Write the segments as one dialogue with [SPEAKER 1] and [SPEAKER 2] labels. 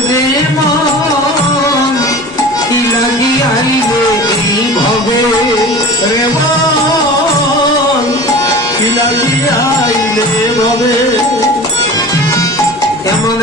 [SPEAKER 1] রে মন? কি লাগি আইলে এই ভবে
[SPEAKER 2] রে কি লাগি আইলে ভবে?
[SPEAKER 1] কেমন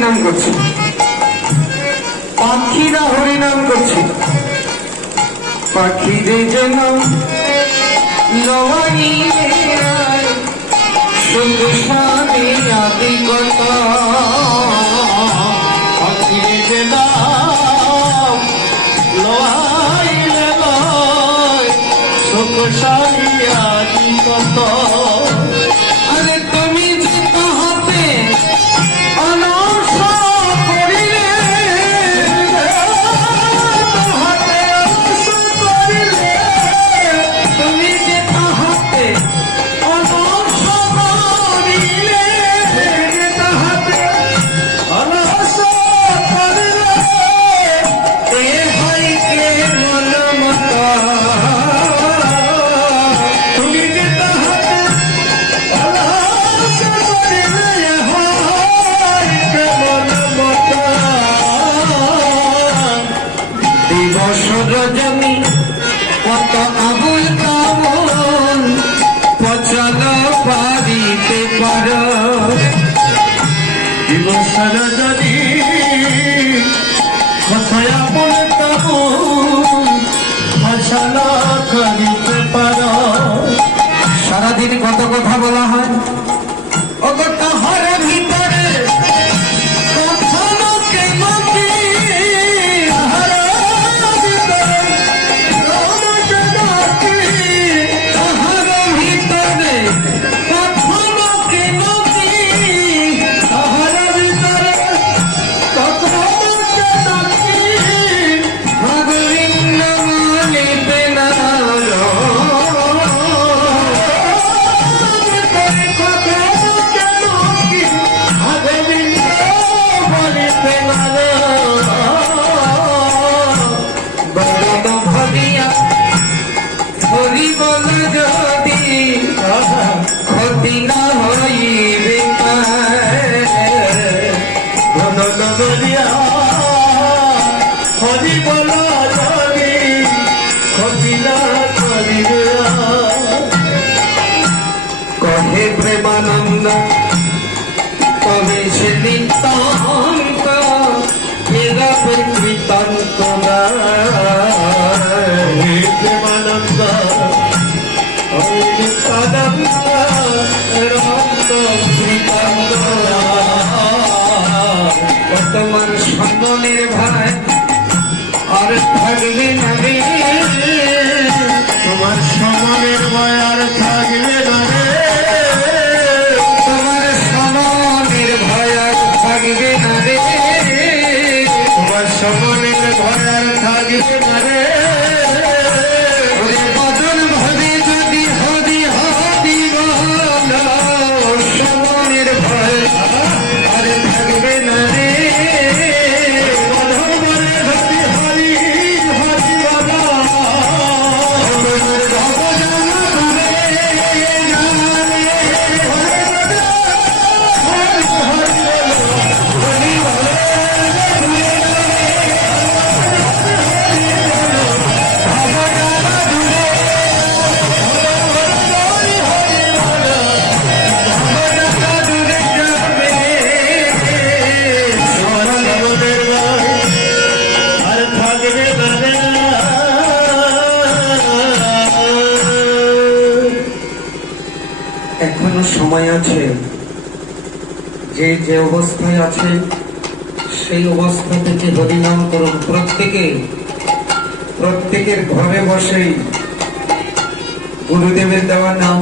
[SPEAKER 1] হরিনাম করছে। পাখিরা হরিনাম করছে। পাখিদের
[SPEAKER 2] জন্য নবানী 快乐的你。
[SPEAKER 1] তোমার সন্তানের ভাই। আর থাকবে না
[SPEAKER 2] তোমার সমানের বয়া
[SPEAKER 1] সময় আছে, যে যে অবস্থায় আছে, সেই অবস্থা থেকে হরিনাম করুন প্রত্যেকে, প্রত্যেকের ঘরে বসেই গুরুদেবের দেওয়া নাম।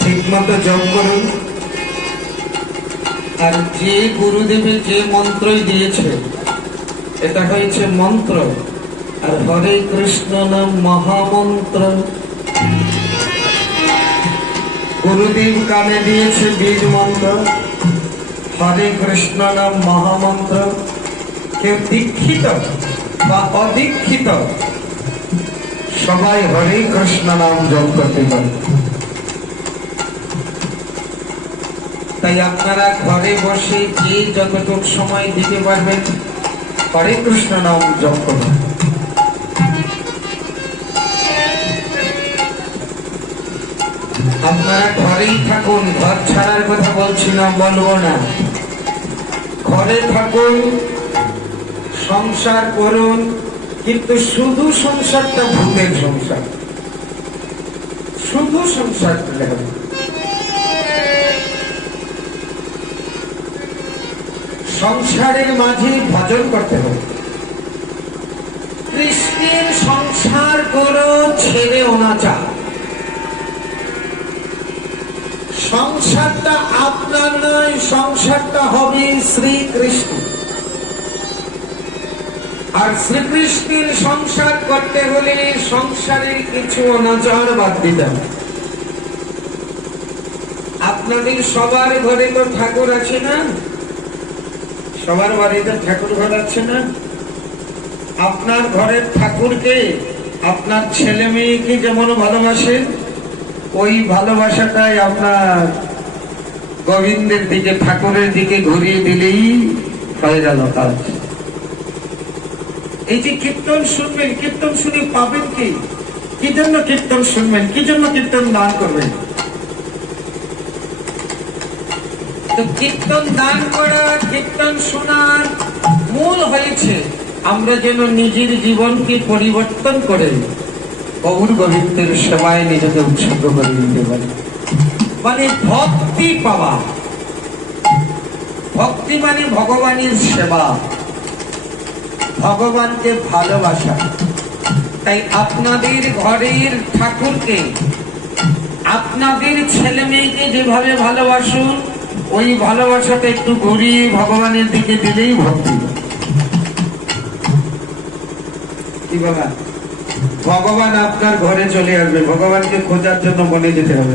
[SPEAKER 1] ঠিক মতো জপ করুন। আর যে গুরুদেবের যে মন্ত্রই দিয়েছে, এটা হয়েছে মন্ত্র। আর হরে কৃষ্ণ নাম মহামন্ত্র। গুরুদেব কানে দিয়েছে বীজ মন্ত্র হরে কৃষ্ণ নাম মহামন্ত্র। কেউ দীক্ষিত বা অদীক্ষিত, সবাই হরে কৃষ্ণ নাম জপ করতে পারে। তাই আপনারা ঘরে বসে যে যতটুকু সময় দিতে পারবেন, হরে কৃষ্ণ নাম জপ করুন। আপনারা ঘরেই থাকুন, ঘর ছাড়ার কথা বলছি না বলব না। ঘরে থাকুন, সংসার করুন, কিন্তু শুধু সংসারটা ভূতের সংসার। শুধু সংসার সংসারের মাঝে ভজন করতে হবে। কৃষ্ণের সংসার করো, ছেড়ে অনাচার। সংসারটা আপনার নয়, সংসারটা হবে শ্রীকৃষ্ণ। আর শ্রীকৃষ্ণের সংসার করতে হলে সংসারের কিছু অনাচার বাদ দিতে হবে। আপনাদের সবার ঘরে তো ঠাকুর আছে না? সবার বাড়িতে ঠাকুর ঘর আছে না? আপনার ঘরের ঠাকুরকে, আপনার ছেলে মেয়েকে যেমন ভালোবাসেন ওই ভালোবাসাটাই আপনার গোবিন্দের দিকে, ঠাকুরের দিকে ঘুরিয়ে দিলেই হয়ে গেল কাজ। এই যে কীর্তন শুনবেন, কীর্তন শুনে পাবেন কি? কি জন্য কীর্তন শুনবেন? কি জন্য কীর্তন দান করবেন? তো কীর্তন দান করা, কীর্তন শোনার মূল হয়েছে আমরা যেন নিজের জীবনকে পরিবর্তন করে গৌর গোবিন্দের সেবায় নিজেকে উৎসর্গ করে দিতে পারি। মানে ভক্তি পাওয়া। ভক্তি মানে ভগবানের সেবা। ভগবানকে ভালোবাসা। তাই আপনাদের ঘরের ঠাকুরকে, আপনাদের ছেলে মেয়েকে যেভাবে ভালোবাসুন, ওই ভালোবাসাটা একটু ঘুরিয়ে ভগবানের দিকে দিলেই ভক্তি কি বাবা ভগবান আপনার ঘরে চলে আসবে। ভগবানকে খোঁজার জন্য মনে যেতে হবে।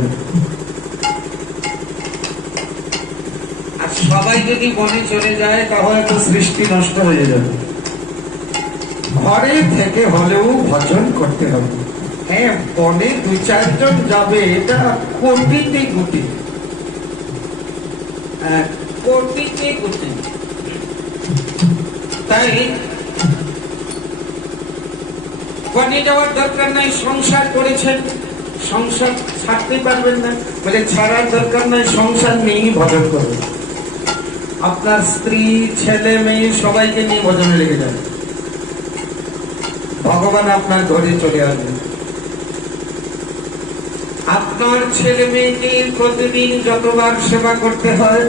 [SPEAKER 1] আর সবাই যদি বনে চলে যায় তাহলে তো সৃষ্টি নষ্ট হয়ে যাবে। ঘরে থেকে হলেও ভজন করতে হবে। হ্যাঁ বনে দুই চারজন যাবে এটা কোটিতে গুটি হ্যাঁ, কোটিতে গুটি তাই বনে যাওয়ার দরকার নাই সংসার করেছেন। সংসার ছাড়তে পারবেন না। বলে ছাড়ার দরকার নাই সংসার নিয়েই ভজন করবেন আপনার স্ত্রী ছেলে মেয়ে সবাইকে নিয়ে ভজনে লেগে যাবে। ভগবান আপনার ঘরে চলে আসবে আপনার ছেলে মেয়েকে প্রতিদিন যতবার সেবা করতে হয়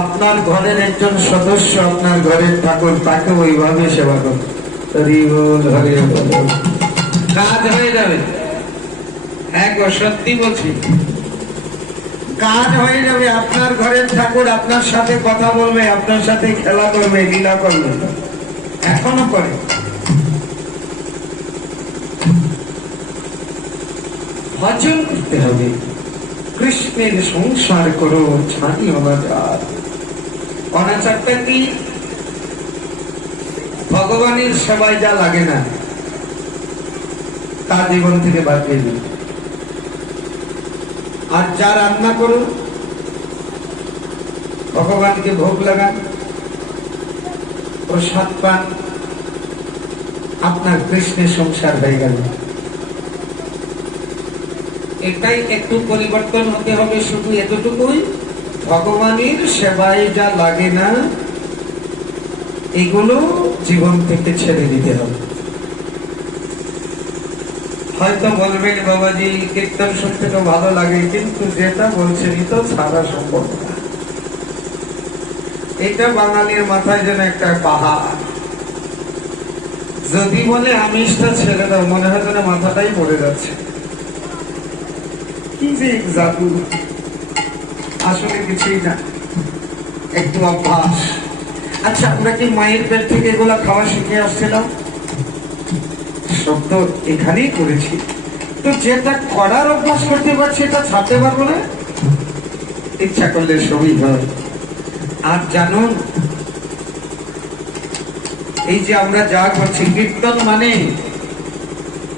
[SPEAKER 1] আপনার ঘরের একজন সদস্য আপনার ঘরের ঠাকুর তাকে ওইভাবে সেবা করবে। হরি বল, হরি বল। কাজ হয়ে যাবে। এক সত্যি বলছি। কাজ হয়ে যাবে আপনার ঘরের ঠাকুর আপনার সাথে কথা বলবে আপনার সাথে খেলা করবে লীলা করবে। এখনও করে। ভজন করতে হবে। কৃষ্ণের সংসার করো ছাড়ি অনাচার অনাচারটা কি? ভগবানের সেবায় যা লাগে না। তা জীবন থেকে বাদ দিয়ে দিন। আর যা রান্না করুন, ভগবানকে ভোগ লাগান প্রসাদ পান আপনার কৃষ্ণের সংসার হয়ে গেল। এটাই একটু পরিবর্তন হতে হবে, শুধু এতটুকুই। ভগবানের সেবায় যা লাগে না, এগুলো জীবন থেকে ছেড়ে দিতে হবে। হয়তো বলবেন বাবাজি, কীর্তন শুনতে তো ভালো লাগে, কিন্তু যেটা বলছেন তো ছাড়া সম্ভব। এটা বাঙালির মাথায় যেন একটা পাহাড়। যদি বলে আমিষটা ছেড়ে দাও, মনে হয় যেন মাথাটাই পড়ে যাচ্ছে। কি যে জাদু। আসলে কিছুই না, একটু অভ্যাস। আচ্ছা আমরা কি মায়ের পেট থেকে এগুলা খাওয়া শিখে আসছিলাম? তো এখানেই করেছি। তো যেটা করার অভ্যাস করতে পারছি, এটা ছাড়তে পারব না? ইচ্ছা করলে সবই হয়। আর জানুন এই যে আমরা যা করছি, কীর্তন মানে?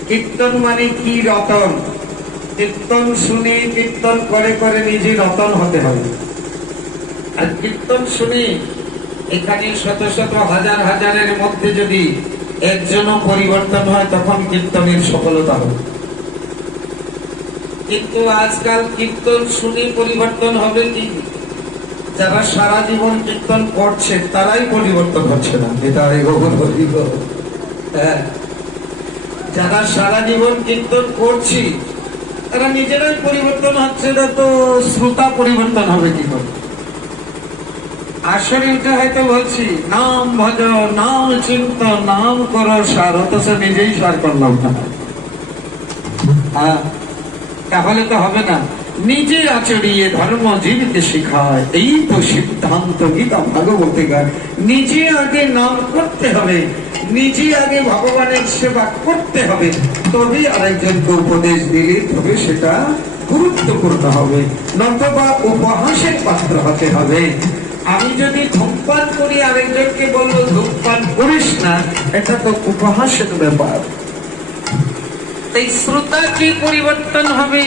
[SPEAKER 1] কীর্তন মানে কি রতন? কীর্তন শুনে কীর্তন করে করে নিজে রতন হতে হবে আর কীর্তন শুনে এখানে শত শত হাজার হাজারের মধ্যে যদি একজনও পরিবর্তন হয় তখন কীর্তনের সফলতা হবে। কিন্তু আজকাল কীর্তন শুনে পরিবর্তন হবে কি? যারা সারা জীবন কীর্তন করছে তারাই পরিবর্তন হচ্ছে না। এটা হ্যাঁ। যারা সারা জীবন কীর্তন করছি তারা নিজেরাই পরিবর্তন হচ্ছে না তো শ্রোতা পরিবর্তন হবে কি করে? বলছি নাম ভজ নাম নাম করো সার নিজেই সার করলাম না। হ্যাঁ, তাহলে তো হবে না। নিজে আচরিয়ে ধর্ম জীবকে শেখায় এই তো সিদ্ধান্ত গীতা নিজে আগে নাম করতে হবে নিজে আগে ভগবানের সেবা করতে হবে তবে আরেকজনকে উপদেশ দিলে তবে সেটা গুরুত্বপূর্ণ হবে নতবা উপহাসের পাত্র হতে হবে। আমি যদি ধূমপান করি, আরেকজনকে বলব ধূমপান করিস না। এটা তো উপহাসের ব্যাপার। এই শ্রোতা কি পরিবর্তন হবে?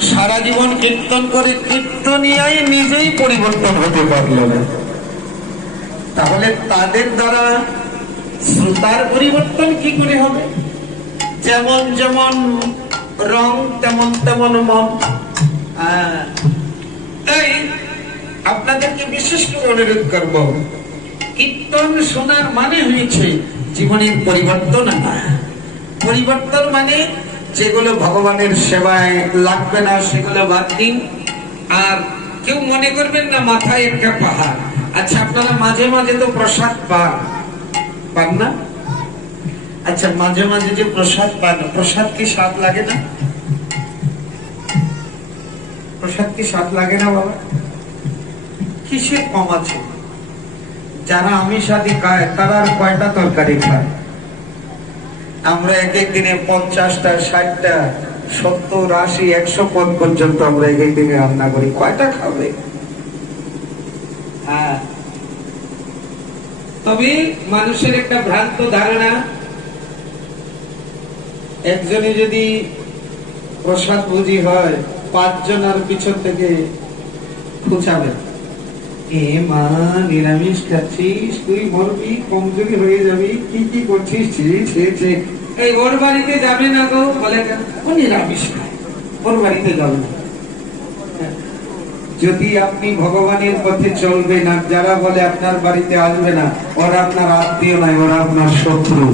[SPEAKER 1] সারা জীবন কীর্তন করে কীর্তনিয়াই নিজেই পরিবর্তন হতে পারল না। তাহলে তাদের দ্বারা শ্রোতার পরিবর্তন কি করে হবে? যেমন যেমন রং, তেমন তেমন মন। এই আপনাদেরকে বিশেষ করে অনুরোধ করব, কীর্তন শোনার মানে হয়েছে জীবনের পরিবর্তন আনা। পরিবর্তন মানে যেগুলো ভগবানের সেবায় লাগবে না, সেগুলো বাদ দিন। আর কেউ মনে করবেন না, মাথায় একটা পাহাড়। আচ্ছা আপনারা মাঝে মাঝে তো প্রসাদ পান। পান না? আচ্ছা মাঝে মাঝে যে প্রসাদ পান, প্রসাদ কি স্বাদ লাগে না? প্রসাদ কি স্বাদ লাগে না, বাবা? কিসের কম আছে? যারা আমিষ আদি খায়, তারা কয়টা তরকারি খায়? আমরা এক এক দিনে পঞ্চাশটা, ষাটটা, সত্তর, আশি, একশো পদ পর্যন্ত আমরা এক এক দিনে রান্না করি। কয়টা খাবে? হ্যাঁ। তবে মানুষের একটা ভ্রান্ত ধারণা, একজনে যদি প্রসাদ বুঝি হয়, পাঁচজন আর পিছন থেকে খুঁচাবে মা, নিরামিষ খাচ্ছিস? তুই কমজোরি হয়ে যাবি। কি কি করছিস? এই ওর বাড়িতে যাবে না গো, বলে ও নিরামিষ ওর বাড়িতে যাবে না। যদি আপনি ভগবানের পথে চলবেন, আর যারা বলে আপনার বাড়িতে আসবে না, ওরা আপনার আত্মীয় নয়, ওরা আপনার শত্রু।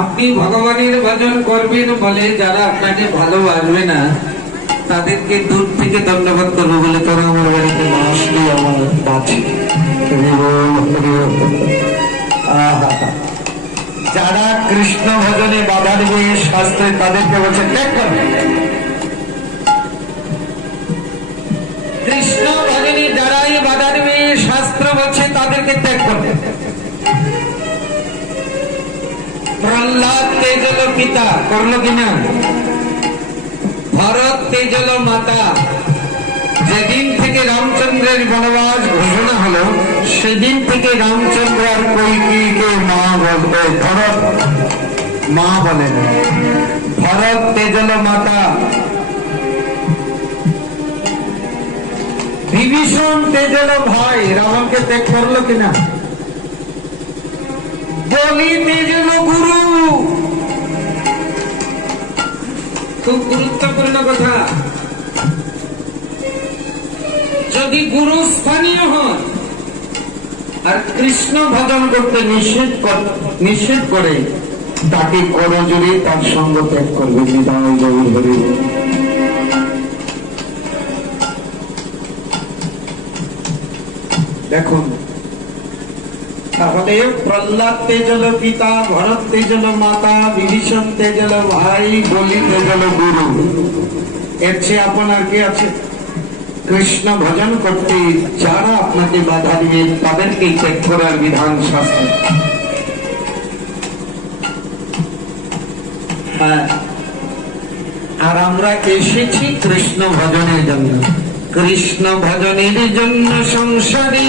[SPEAKER 1] আপনি ভগবানের ভজন করবেন বলে যারা আপনাকে ভালোবাসবে না তাদেরকে দূর থেকে দণ্ডবোধ করব বলে তোরা আমার বাড়িতে আসলে আমার যারা কৃষ্ণ ভজনে বাধা দেবে শাস্ত্রে তাদেরকে বলছে, ত্যাগ করবে। কৃষ্ণ ভজনে যারাই বাধা দেবে শাস্ত্র বলছে, তাদেরকে ত্যাগ করবে। প্রহ্লাদ তেজল পিতা করল কিনা? ভরত তেজল মাতা। যেদিন থেকে রামচন্দ্রের বনবাস ঘোষণা হলো, সেদিন থেকে রামচন্দ্র আর কৈকিকে মা বলবে ভরত মা বলেন। ভরত তেজল মাতা। বিভীষণ তেজল ভাই। রামকে ত্যাগ করল কিনা? বলি তেজল গুরু। খুব গুরুত্বপূর্ণ কথা। যদি গুরু স্থানীয় হন, আর কৃষ্ণ ভজন করতে নিষেধ নিষেধ করে, তাকে করজোরে তার সঙ্গ ত্যাগ করবে গৌর হরি। দেখুন তাহলে প্রহ্লাদ তেজল পিতা, ভরত তেজল মাতা, বিভীষণ তেজল ভাই, বলি তেজল গুরু। এর চেয়ে আপনার কি আছে? কৃষ্ণ ভজন করতে যারা আপনাকে বাধা দিবে, তাদেরকে ত্যাগ করার বিধান শাস্ত্র। হ্যাঁ। আর আমরা এসেছি কৃষ্ণ ভজনের জন্য। কৃষ্ণ ভজনের জন্য সংসারে